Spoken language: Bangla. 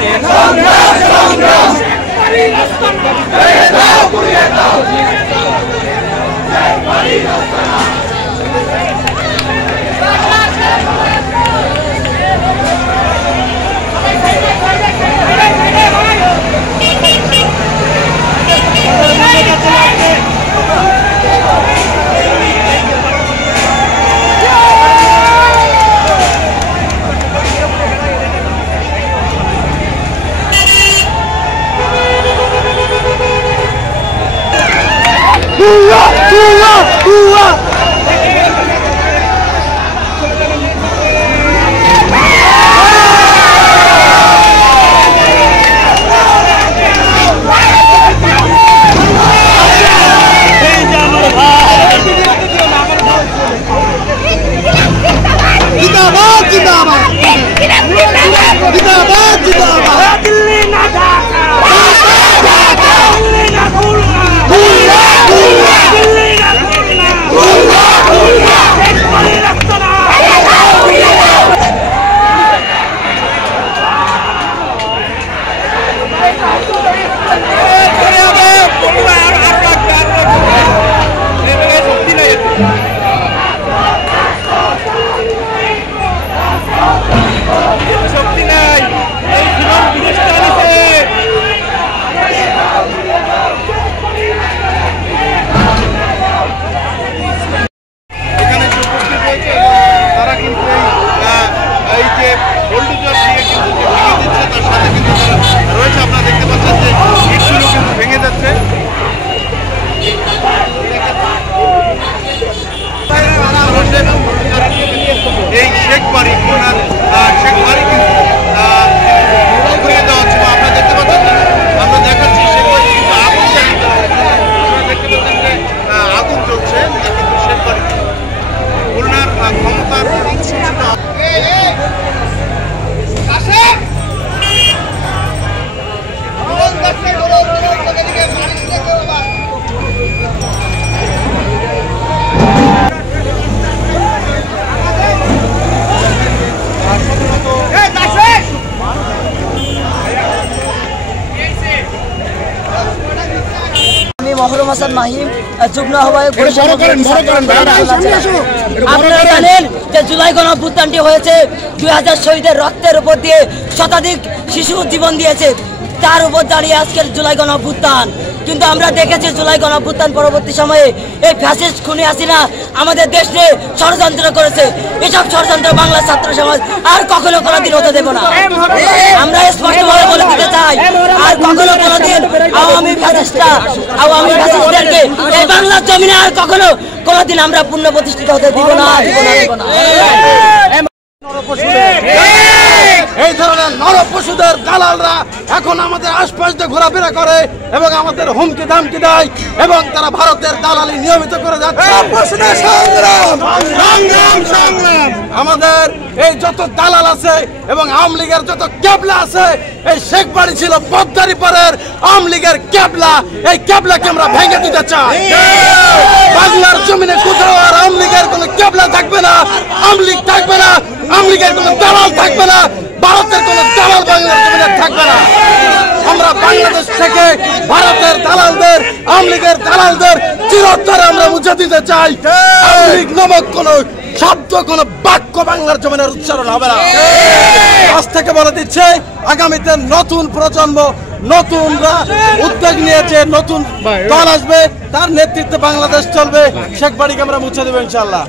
করেন। মহরম হাসান মাহিম যুগ্ম আহ্বায়ক। আপনারা জানেন যে জুলাই গণঅভ্যুত্থানটি হয়েছে 2000 শহীদের রক্তের উপর দিয়ে শতাধিক শিশু জীবন দিয়েছে, তার উপর দাঁড়িয়ে আজকের জুলাই গণঅভ্যুত্থান। কিন্তু আমরা দেখেছি জুলাই গণঅভ্যুত্থান পরবর্তী সময়ে এই ফ্যাসিস্ট খুনি হাসিনা আমাদের দেশ নিয়ে ষড়যন্ত্র করেছে। এসব ষড়যন্ত্র বাংলার ছাত্র সমাজ আর কখনো কোনোদিন হতে দেব না। আমরা স্পষ্টভাবে বলে দিতে চাই, আর কখনো কোনোদিন আওয়ামী ফ্যাসিস্টদেরকে এই বাংলার জমিনে আর কখনো কোনোদিন আমরা পূর্ণ প্রতিষ্ঠিত হতে দিব না। এই ধরনের নরপশুদের দালালরা এখন আমাদের আশপাশ দিয়ে ঘোরাফেরা করে এবং আমাদের হুমকি ধামকি দেয় এবং তারা ভারতের দালালি নিয়মিত করে যাচ্ছে। আমাদের এই যত দালাল আছে এবং আওয়ামী লীগের যত ক্যাবলা আছে, এই শেখ বাড়ি ছিল পদ্মারি পারের আওয়ামী লীগের ক্যাবলা। এই ক্যাবলাকে আমরা ভেঙে দিতে চাই। বাংলার জমিনে কোথাও আর আওয়ামী লীগের কোনো ক্যাবলা থাকবে না, আওয়ামী লীগ থাকবে না, আওয়ামী লীগের কোনো দালাল থাকবে না, ভারতের কোনো দালাল বাংলার জমিনে থাকবে না। আমরা বাংলাদেশ থেকে ভারতের দালালদের, আওয়ামী লীগের দালালদের চিরতরে আমরা মুছে দিতে চাই। আওয়ামী লীগ নামক কোনো শব্দ, কোনো বাক্য বাংলার জমিনের উচ্চারণ হবে না। আজ থেকে বলে দিচ্ছে, আগামীতে নতুন প্রজন্ম, নতুনরা উদ্যোগ নিয়েছে, নতুন দল আসবে, তার নেতৃত্বে বাংলাদেশ চলবে। শেখ বাড়িকে আমরা মুছে দেবো ইনশাআল্লাহ।